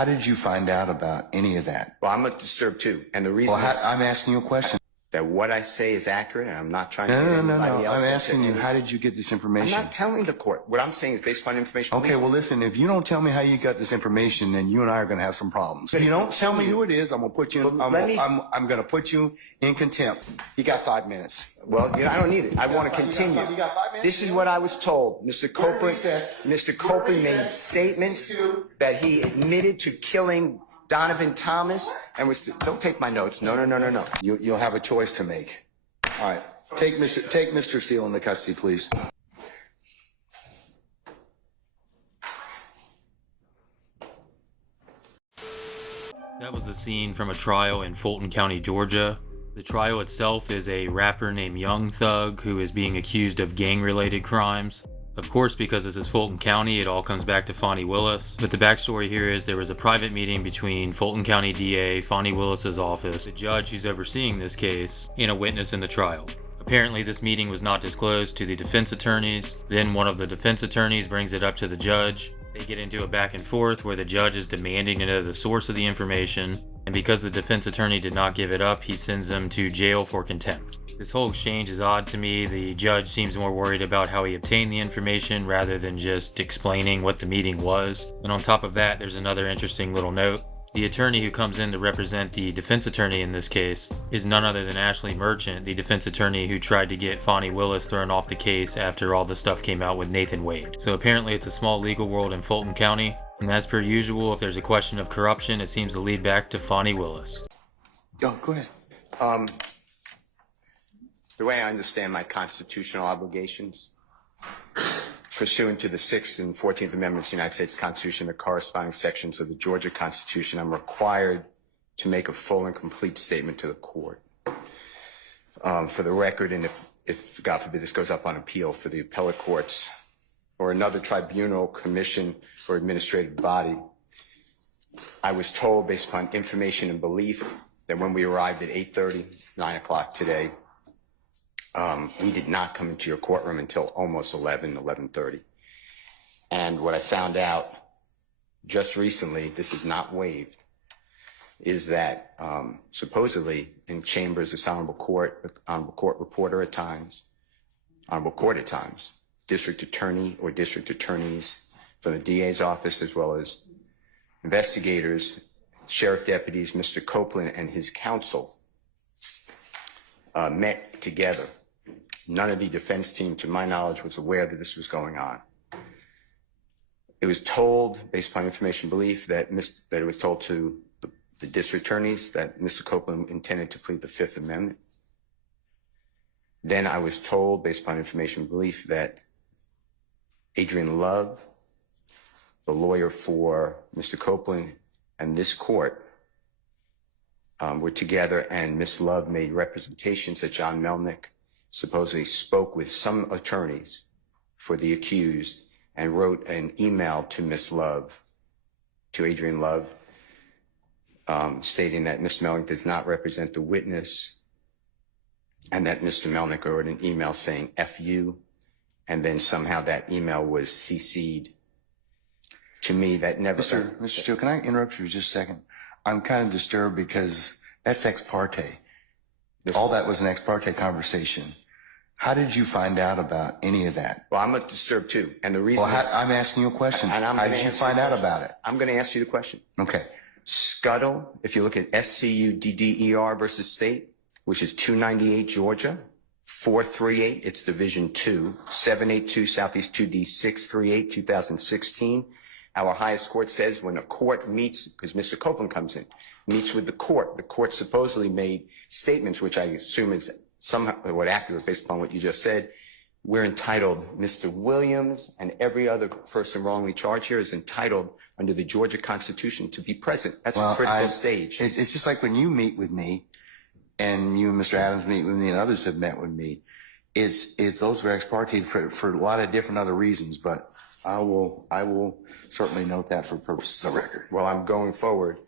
How did you find out about any of that? Well, I'm disturbed too. And the reason is I'm asking you a question. that what I say is accurate, and I'm not trying to No. anybody else I'm to asking say you, anything. how did you get this information? I'm not telling the court. What I'm saying is based upon information. Okay, well, listen, if you don't tell me how you got this information, then you and I are going to have some problems. If you don't tell me who it is, I'm going to put you in, I'm going to put you in contempt. You got 5 minutes. Well, I don't need it. I want to continue. You got 5 minutes? This is what I was told. Mr. Copeland made statements that he admitted to killing Donovan Thomas and don't take my notes. No. You'll have a choice to make. All right. Take Mr. Steele into custody, please. That was the scene from a trial in Fulton County, Georgia. The trial itself is a rapper named Young Thug who is being accused of gang-related crimes. Of course, because this is Fulton County, it all comes back to Fonnie Willis. But the backstory here is there was a private meeting between Fulton County DA, Fonnie Willis's office, the judge who's overseeing this case, and a witness in the trial. Apparently, this meeting was not disclosed to the defense attorneys. Then one of the defense attorneys brings it up to the judge. They get into a back and forth where the judge is demanding to know the source of the information. And because the defense attorney did not give it up, he sends them to jail for contempt. This whole exchange is odd to me. The judge seems more worried about how he obtained the information rather than just explaining what the meeting was. And on top of that, there's another interesting little note. The attorney who comes in to represent the defense attorney in this case is none other than Ashley Merchant, the defense attorney who tried to get Fonnie Willis thrown off the case after all the stuff came out with Nathan Wade. So apparently it's a small legal world in Fulton County, and as per usual, if there's a question of corruption, it seems to lead back to Fonnie Willis. Go ahead. The way I understand my constitutional obligations, pursuant to the 6th and 14th Amendments of the United States Constitution, the corresponding sections of the Georgia Constitution, I'm required to make a full and complete statement to the court. For the record, and if God forbid this goes up on appeal for the appellate courts or another tribunal, commission, or administrative body, I was told based upon information and belief that when we arrived at 8:30, 9 o'clock today, we did not come into your courtroom until almost 11:30. And what I found out just recently, this is not waived, is that supposedly in chambers, this honorable court reporter at times, honorable court at times, district attorney or district attorneys from the DA's office, as well as investigators, sheriff deputies, Mr. Copeland and his counsel met together. None of the defense team, to my knowledge, was aware that this was going on. It was told, based upon information belief, that it was told to the district attorneys that Mr. Copeland intended to plead the Fifth Amendment. Then I was told, based upon information belief, that Adrian Love, the lawyer for Mr. Copeland, and this court were together, and Ms. Love made representations that John Melnick supposedly spoke with some attorneys for the accused and wrote an email to Ms. Love, to Adrian Love, stating that Mr. Melnick does not represent the witness, and that Mr. Melnick wrote an email saying F you, and then somehow that email was CC'd to me. That never... Mr. Steele, can I interrupt you for just a second? I'm kind of disturbed because that's ex parte. All that was an ex parte conversation. How did you find out about any of that? Well, I'm disturbed too. And the reason I'm asking you a question. How did you find out about it? I'm going to ask you the question. Okay. Scuttle, if you look at SCUDDER versus State, which is 298 Georgia, 438, it's Division 2, 782 Southeast 2D 638, 2016. Our highest court says when a court meets, because Mr. Copeland comes in, meets with the court supposedly made statements, which I assume is somewhat accurate based upon what you just said. We're entitled, Mr. Williams and every other person wrongly charged here is entitled under the Georgia Constitution to be present. That's a critical stage. It's just like when you meet with me and you and Mr. Adams meet with me and others have met with me. It's those are ex parte for a lot of different other reasons, but I will certainly note that for purposes of record. Well, I'm going forward.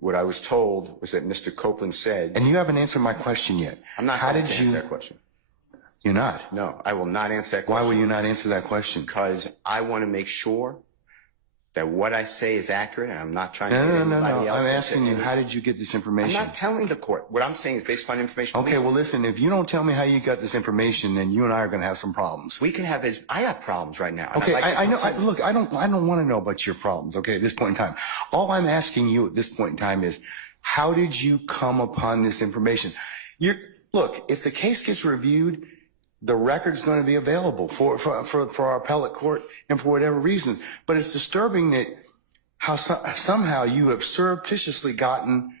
What I was told was that Mr. Copeland said... And you haven't answered my question yet. I'm not going to answer that question. You're not? No, I will not answer that question. Why will you not answer that question? Because I want to make sure that what I say is accurate, and I'm not trying to No, get no, no, anybody no. else. I'm into asking you, any- how did you get this I'm information? not telling the court. What I'm saying is based upon information. Okay, well, listen, if you don't tell me how you got this information, then you and I are going to have some problems. We can have his. I have problems right now. and Okay, I'd like to I know. consult- Look, I don't want to know about your problems. Okay, at this point in time, all I'm asking you at this point in time is, how did you come upon this information? Look, if the case gets reviewed, the record's going to be available for our appellate court and for whatever reason. But it's disturbing that somehow you have surreptitiously gotten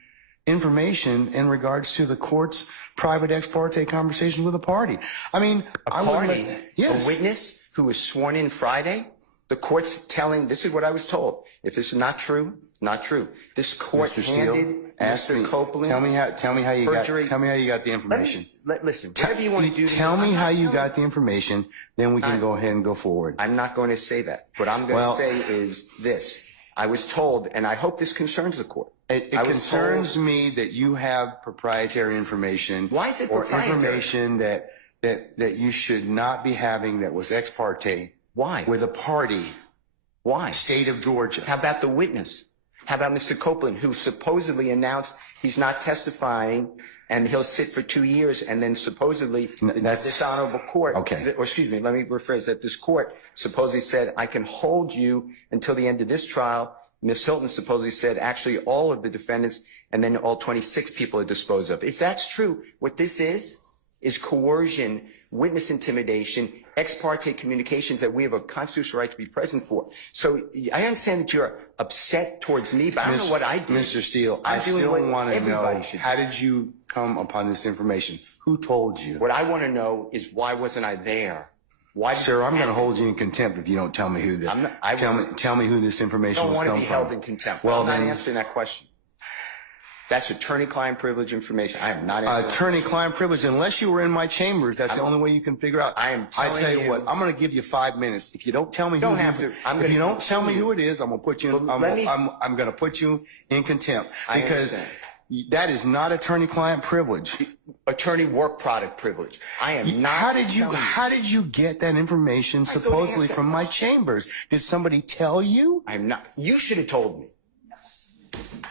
information in regards to the court's private ex parte conversation with a party. I mean, a witness who was sworn in Friday. The court's telling. This is what I was told. If this is not true, not true. This court Mr. handed Steele, ask me, Mr. Copeland. tell me how you perjury. got the information. Listen, whatever you want to do. Tell me how you got the information, then we can go ahead and go forward. I'm not going to say that. What I'm going to say is this. I was told, and I hope this concerns the court. It concerns me that you have proprietary information. Why is it or proprietary? Information that you should not be having that was ex parte. Why? With a party. Why? State of Georgia. How about the witness? How about Mr. Copeland, who supposedly announced he's not testifying and he'll sit for 2 years, and then supposedly this honorable court, okay. Or excuse me, let me rephrase that. This court supposedly said, I can hold you until the end of this trial. Ms. Hilton supposedly said, actually, all of the defendants and then all 26 people are disposed of. If that's true, what this is coercion, witness intimidation, ex parte communications that we have a constitutional right to be present for. So I understand that you're upset towards me, but I don't know what I did. Mr. Steele, I still want to know, how did you come upon this information? Who told you? What I want to know is, why wasn't I there? Why? Sir, I'm going to hold you in contempt if you don't tell me who tell me who this information was I don't come want to be from. held in contempt. Well, I'm not then, answering that question. That's attorney-client privilege information. I am not answering attorney-client privilege. Unless you were in my chambers, that's the only way you can figure out. I am telling tell you you- what, I'm going to give you 5 minutes. If you don't tell me don't who have to. if you don't tell me who it is, I'm going to put you in, I'm going to put you in contempt, I because understand. that is not attorney-client privilege. Attorney work product privilege. I am not. How did you get that information supposedly answer from my chambers? Did somebody tell you? I'm not. You should have told me.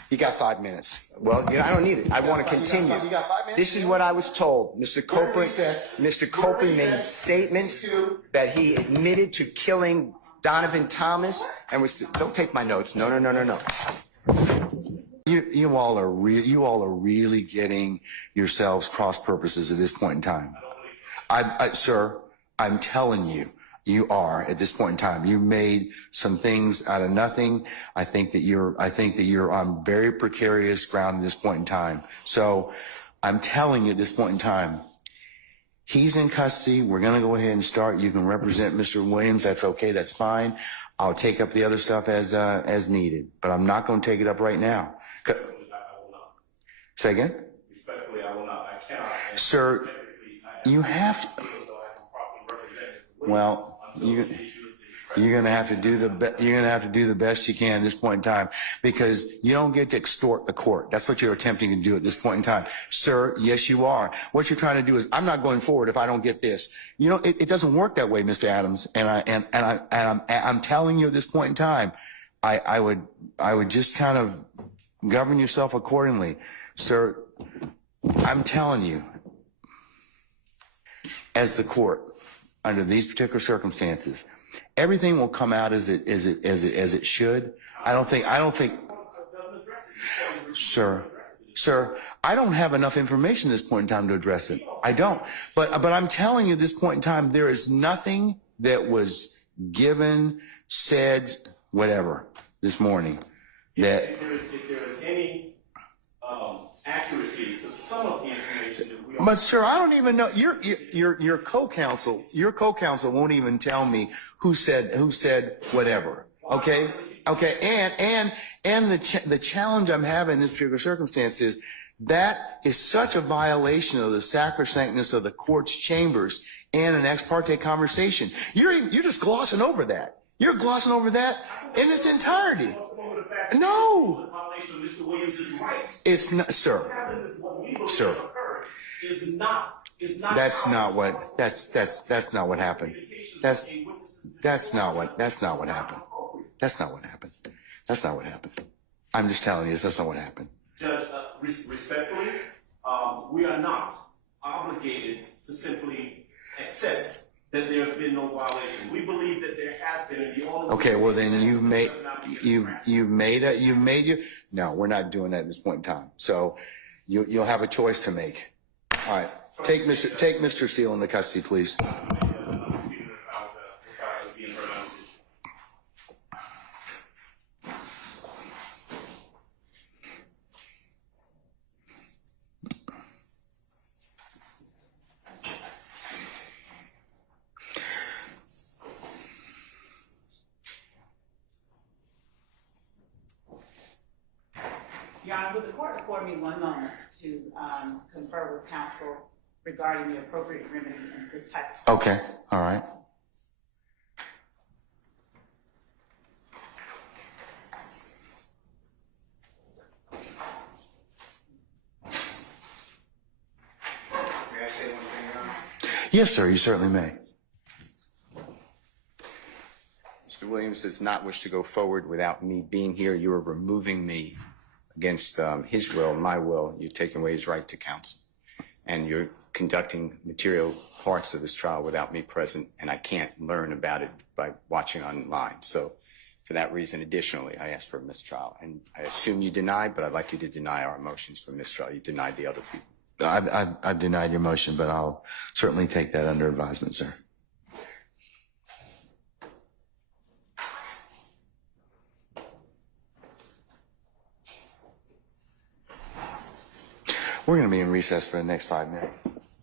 You got 5 minutes. Well, I don't need it. I want to continue. You got 5 minutes? This is what I was told. Mr. Copeland made statements that he admitted to killing Donovan Thomas and was. Don't take my notes. No. You all are really getting yourselves cross purposes at this point in time. Sir, I'm telling you, you are at this point in time. You made some things out of nothing. I think that you're on very precarious ground at this point in time. So I'm telling you at this point in time, he's in custody. We're going to go ahead and start. You can represent Mr. Williams. That's okay. That's fine. I'll take up the other stuff as needed, but I'm not going to take it up right now. Say again? Respectfully, I will not. I cannot. Sir, you have to. Well, you're gonna have to do the best you can at this point in time, because you don't get to extort the court. That's what you're attempting to do at this point in time, sir. Yes, you are. What you're trying to do is, I'm not going forward if I don't get this. You know, it doesn't work that way, Mr. Adams. And I'm telling you at this point in time, I would just kind of govern yourself accordingly, sir. I'm telling you, as the court, under these particular circumstances, everything will come out as it should. I don't think, sir, I don't have enough information at this point in time to address it. I don't. But I'm telling you at this point in time, there is nothing that was given, said, whatever, this morning that. If there is any accuracy to some of the information that we are. But sir, I don't even know. Your co-counsel won't even tell me who said whatever. Okay. And the challenge I'm having in this particular circumstance is that is such a violation of the sacrosanctness of the court's chambers and an ex parte conversation. You're just glossing over that. You're glossing over that in its entirety. No. It's not, sir. Sir. That's not what happened. That's not what happened. That's not what happened. That's not what happened. I'm just telling you, that's not what happened. Judge, respectfully, we are not obligated to simply accept that there's been no violation. We believe that there has been, and the only Okay, well then you've made your, no, we're not doing that at this point in time. So you'll have a choice to make. All right, take Mr. Steele into custody, please. Your Honor, would the court afford me one moment to confer with counsel regarding the appropriate remedy in this type of situation? Okay, all right. May I say one thing, Your Honor? Yes, sir, you certainly may. Mr. Williams does not wish to go forward without me being here. You are removing me against his will, my will. You're taking away his right to counsel. And you're conducting material parts of this trial without me present, and I can't learn about it by watching online. So for that reason, additionally, I asked for a mistrial. And I assume you deny, but I'd like you to deny our motions for mistrial. You denied the other people. I've denied your motion, but I'll certainly take that under advisement, sir. We're going to be in recess for the next 5 minutes.